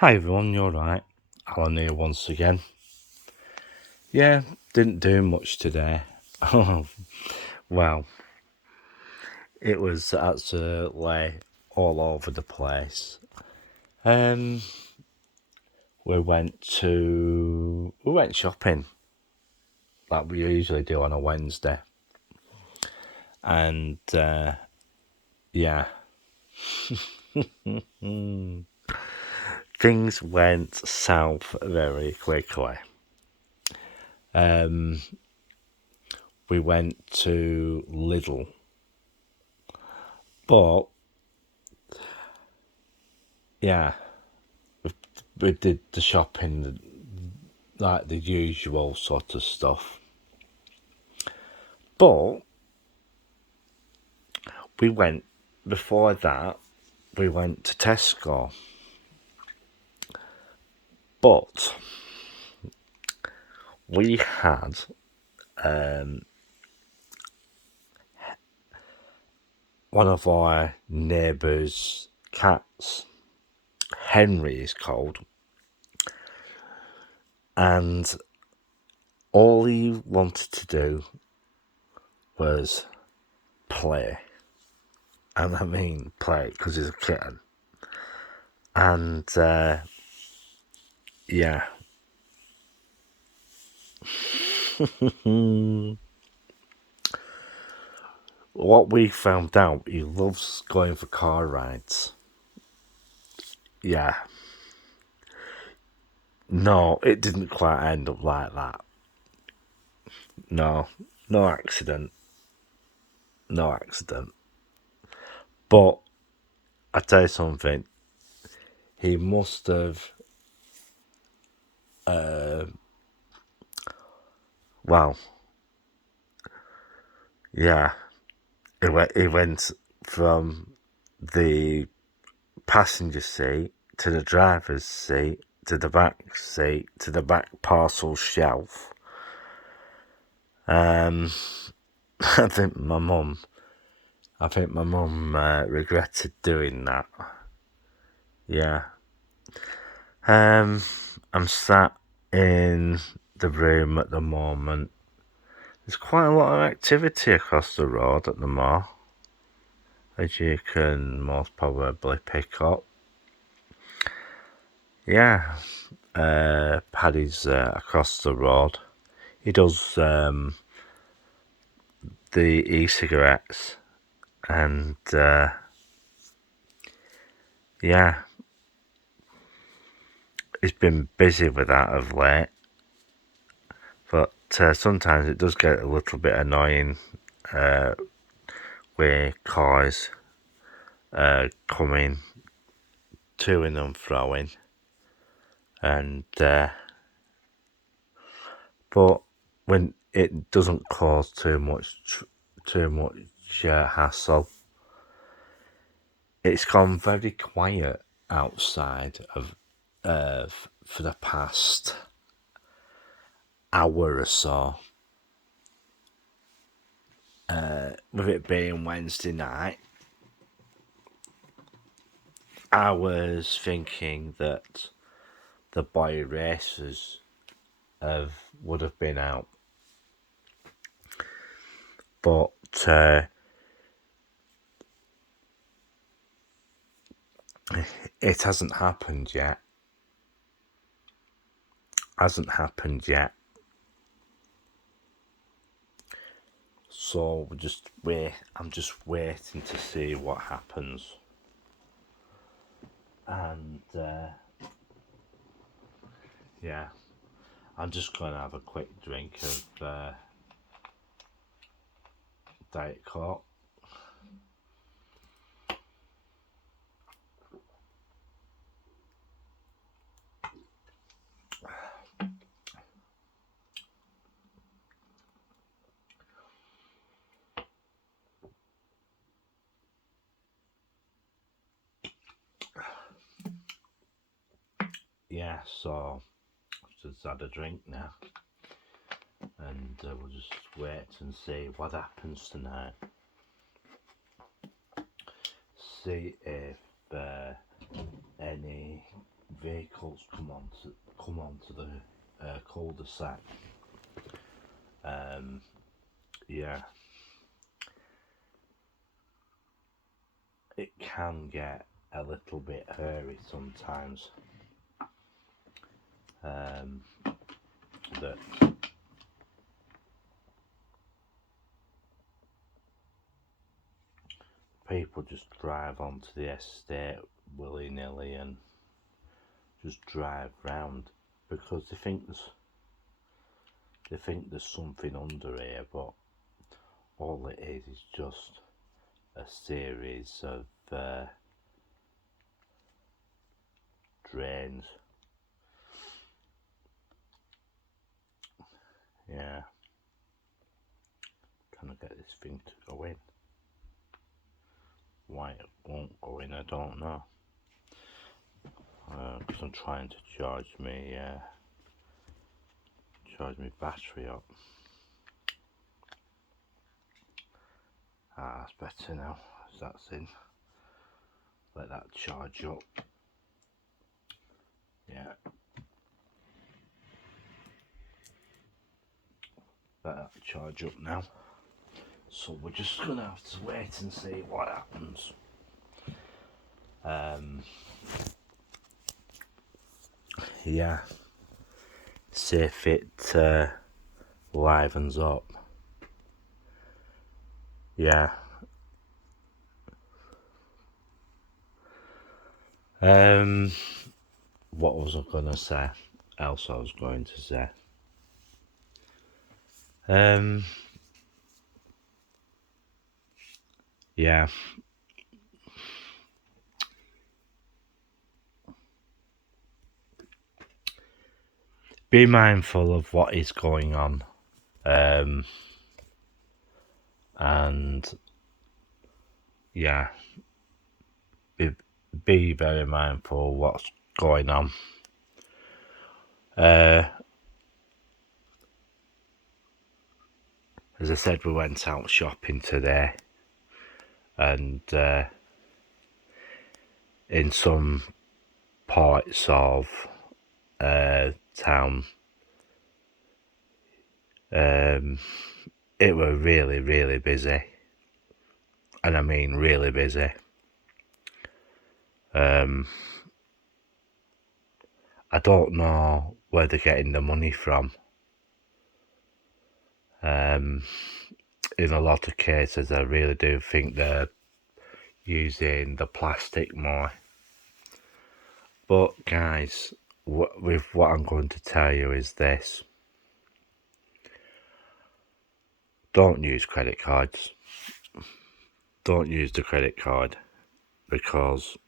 Hi everyone, you're right. Alan here once again. Yeah, didn't do much today. Well, it was absolutely all over the place. We went shopping like we usually do on a Wednesday, and yeah, things went south very quickly. We went to Lidl, but yeah, we did the shopping, like the usual sort of stuff. But we went, before that, we went to Tesco. But we had one of our neighbours' cats, Henry is called, and all he wanted to do was play. And I mean play, because he's a kitten. And yeah. What we found out, he loves going for car rides. Yeah. No, it didn't quite end up like that. No, no accident. No accident. But I tell you something, he must have, well, yeah, he went from the passenger seat to the driver's seat to the back seat to the back parcel shelf. I think my mum regretted doing that. Yeah. I'm sat in the room at the moment. There's quite a lot of activity across the road at the mall, as you can most probably pick up. Yeah, Paddy's across the road. He does the e-cigarettes, and yeah, he's been busy with that of late. But sometimes it does get a little bit annoying where cars coming to and froing, and but when it doesn't cause too much hassle. It's gone very quiet outside of for the past hour or so. With it being Wednesday night, I was thinking that the boy racers would have been out, but it hasn't happened yet. So I'm just waiting to see what happens. And yeah, I'm just going to have a quick drink of Diet Coke. Yeah, so I've just had a drink now, and we'll just wait and see what happens tonight. See if any vehicles come onto the cul-de-sac. Yeah, it can get a little bit hairy sometimes. That people just drive onto the estate willy-nilly and just drive round because they think there's something under here, but all it is just a series of drains. Yeah, can I get this thing to go in? Why it won't go in, I don't know. Because I'm trying to charge my battery up. That's better now, as that's in. Let that charge up. Yeah. Let that charge up now. So we're just gonna have to wait and see what happens. Yeah. See if it livens up. Yeah. What was I gonna say? Else I was going to say. Yeah. Be mindful of what is going on. And yeah, be very mindful of what's going on. As I said, we went out shopping today, and in some parts of town, it were really, really busy, and I mean really busy. I don't know where they're getting the money from. In a lot of cases, I really do think they're using the plastic more. But guys, with what I'm going to tell you is this: don't use credit cards. Don't use the credit card, because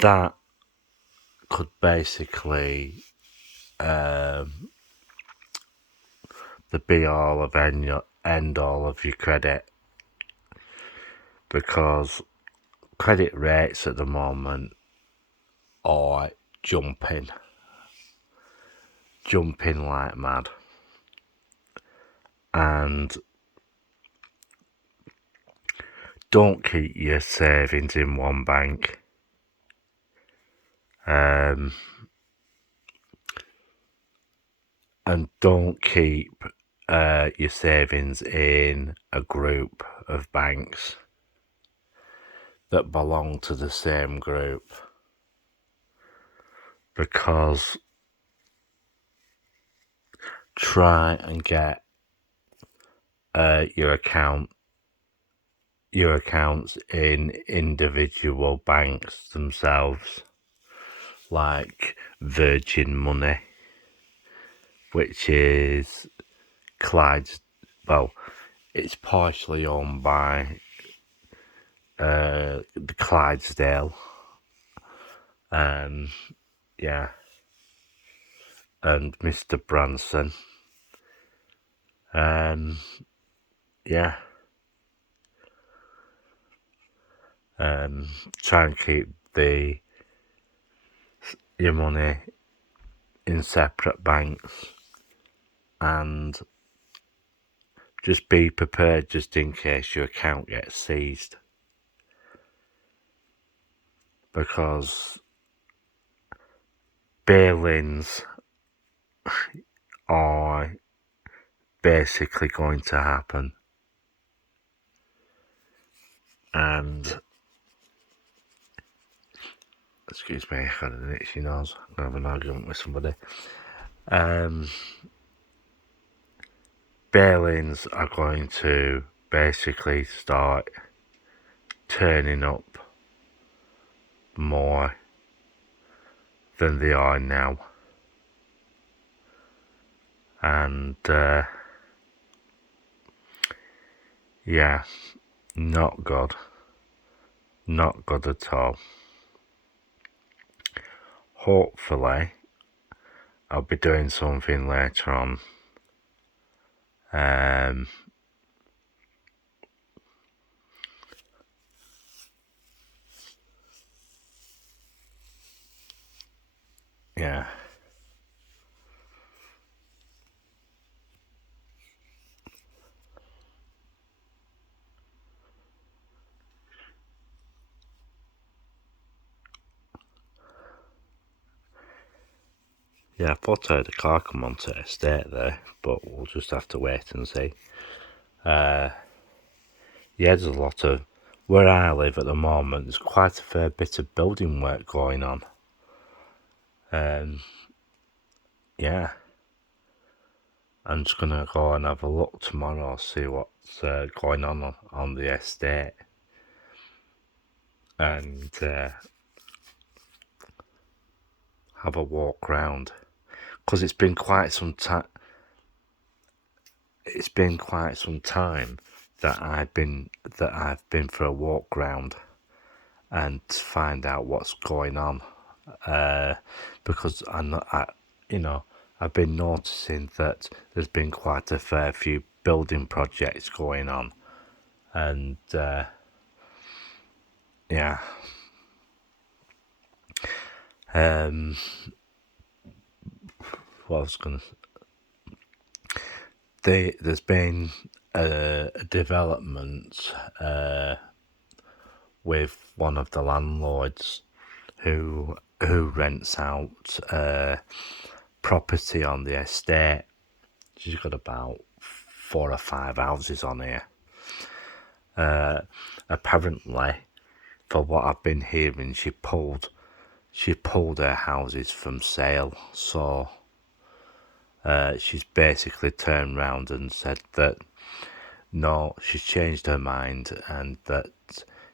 that could basically the be all of end all of your credit, because credit rates at the moment are jumping like mad, and don't keep your savings in one bank. And don't keep your savings in a group of banks that belong to the same group, because try and get your accounts in individual banks themselves, like Virgin Money, which is it's partially owned by the Clydesdale, yeah, and Mr. Branson, yeah. Try and keep your money in separate banks, and just be prepared just in case your account gets seized, because bailings are basically going to happen. And excuse me, I got an itchy nose. I'm gonna have an argument with somebody. Bailings are going to basically start turning up more than they are now. And yeah, not good. Not good at all. Hopefully, I'll be doing something later on. Yeah. Yeah, I thought I had a car come onto the estate there, but we'll just have to wait and see. Yeah, there's a lot of... Where I live at the moment, there's quite a fair bit of building work going on. Yeah. I'm just going to go and have a look tomorrow, see what's going on the estate. And have a walk round. Because it's been quite some time... It's been quite some time that I've been for a walk round and find out what's going on, because I've been noticing that there's been quite a fair few building projects going on, and yeah, what I was gonna... There's been a development with one of the landlords who rents out property on the estate. She's got about 4 or 5 houses on here. Apparently, for what I've been hearing, she pulled her houses from sale. So she's basically turned round and said that no, she's changed her mind and that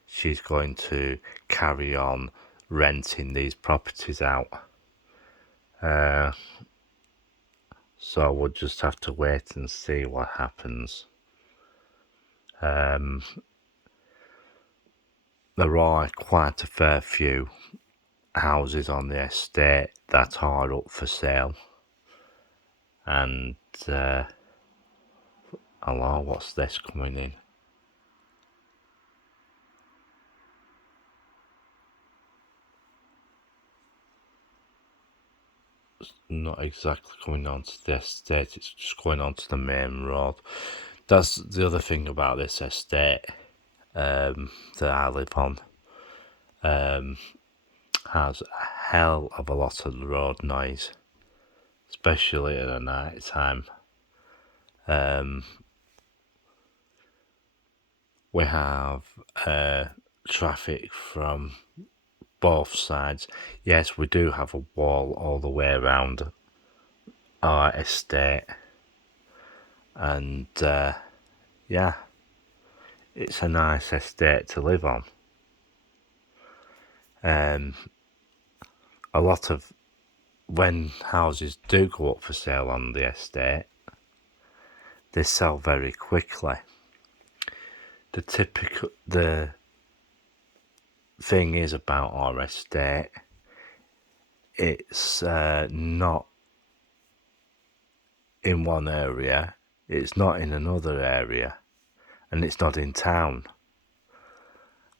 she's going to carry on renting these properties out. So we'll just have to wait and see what happens. There are quite a fair few houses on the estate that are up for sale. And hello, what's this coming in? It's not exactly coming onto the estate, it's just going onto the main road. That's the other thing about this estate that I live on. Has a hell of a lot of road noise, especially at the night time. We have traffic from both sides. Yes, we do have a wall all the way around our estate, and yeah, it's a nice estate to live on. A lot of... when houses do go up for sale on the estate, they sell very quickly. The thing is about our estate, it's not in one area, it's not in another area, and it's not in town,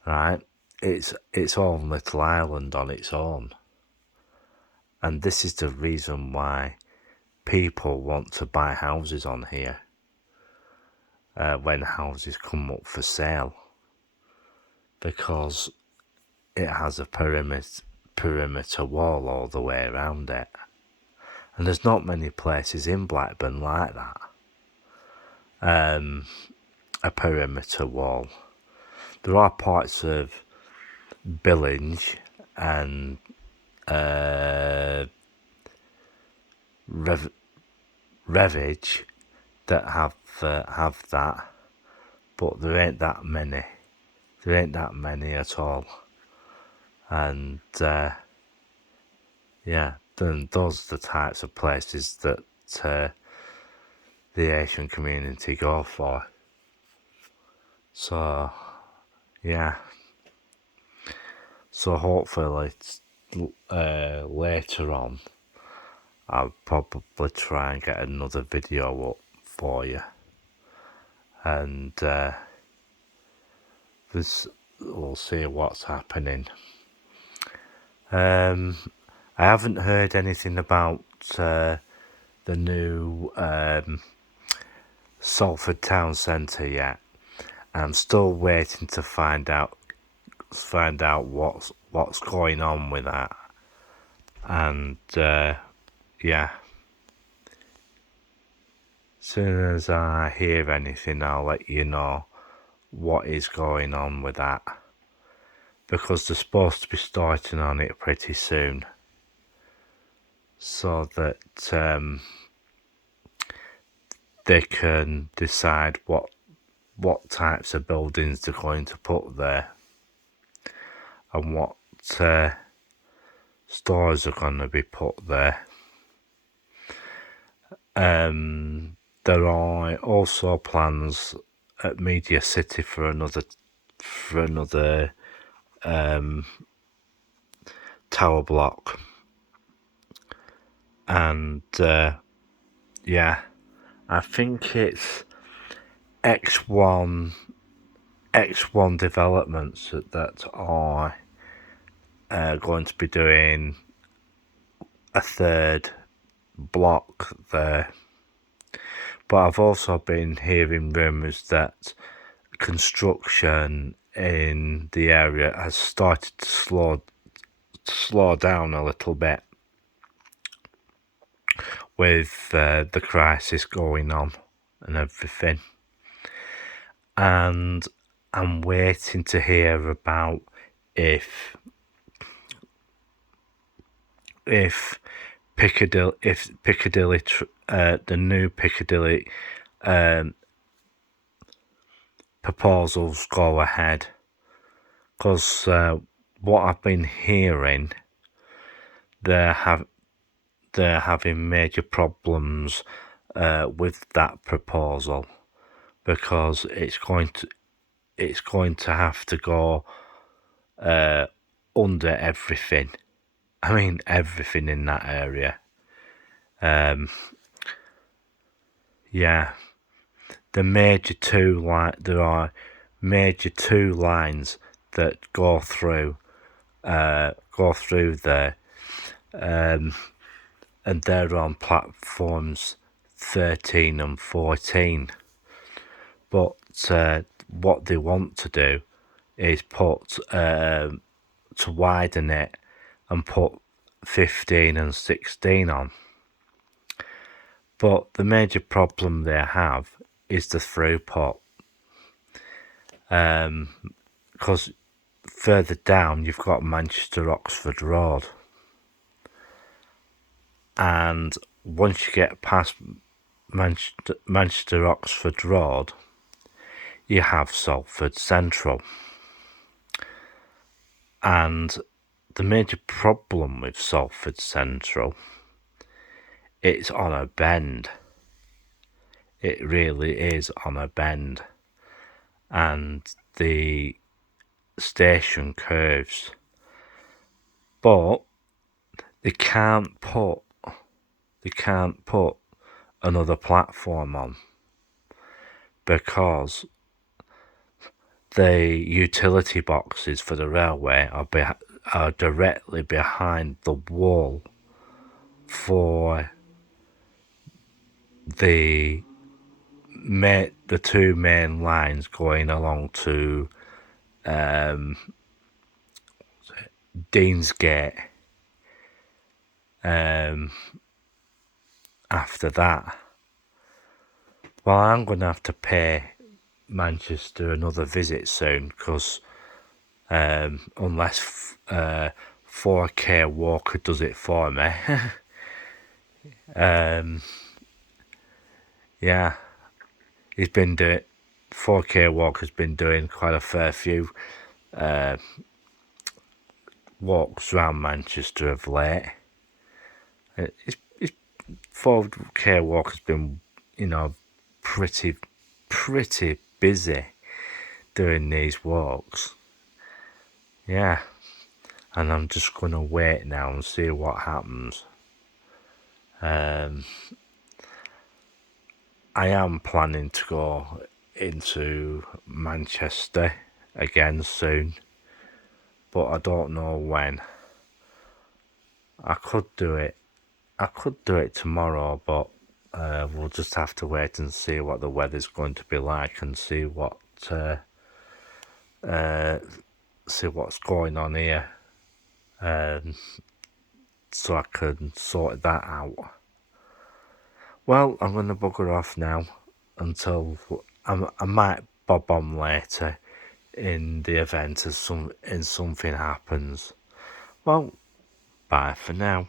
right? Its own little island on its own. And this is the reason why people want to buy houses on here when houses come up for sale, because it has a perimeter wall all the way around it. And there's not many places in Blackburn like that. A perimeter wall. There are parts of Billinge and Revage that have that, but there ain't that many. There ain't that many at all. And yeah, then those are the types of places that the Asian community go for. So yeah, so hopefully later on I'll probably try and get another video up for you, and we'll see what's happening. I haven't heard anything about the new Salford Town Centre yet. I'm still waiting to find out what's going on with that, and yeah, as soon as I hear anything, I'll let you know what is going on with that, because they're supposed to be starting on it pretty soon, so that they can decide what types of buildings they're going to put there and what stores are going to be put there. There are also plans at Media City for another tower block, and yeah, I think it's X1 developments that are going to be doing a third block there. But I've also been hearing rumours that construction in the area has started to slow down a little bit with the crisis going on and everything. And I'm waiting to hear about if Piccadilly, the new Piccadilly proposals go ahead, because what I've been hearing, they're having major problems with that proposal, because it's going to have to go under everything. I mean, everything in that area. Yeah, there are major two lines that go through there, and they're on platforms 13 and 14. But what they want to do is to widen it and put 15 and 16 on. But the major problem they have is the throughput, because further down you've got Manchester Oxford Road, and once you get past Manchester Oxford Road, you have Salford Central. And the major problem with Salford Central, it's on a bend. It really is on a bend, and the station curves, but they can't put another platform on, because the utility boxes for the railway are directly behind the wall for the two main lines going along to Deansgate after that. Well, I'm going to have to pay Manchester another visit soon, because unless 4K Walker does it for me. Yeah, he's been doing 4K Walker's been doing quite a fair few walks around Manchester of late. His 4K Walker's been, pretty busy doing these walks. Yeah, and I'm just gonna wait now and see what happens. I am planning to go into Manchester again soon, but I don't know when. I could do it tomorrow, but we'll just have to wait and see what the weather's going to be like, and see what's going on here, so I can sort that out. Well, I'm going to bugger off now until I might bob on later in the event of something happens. Well, bye for now.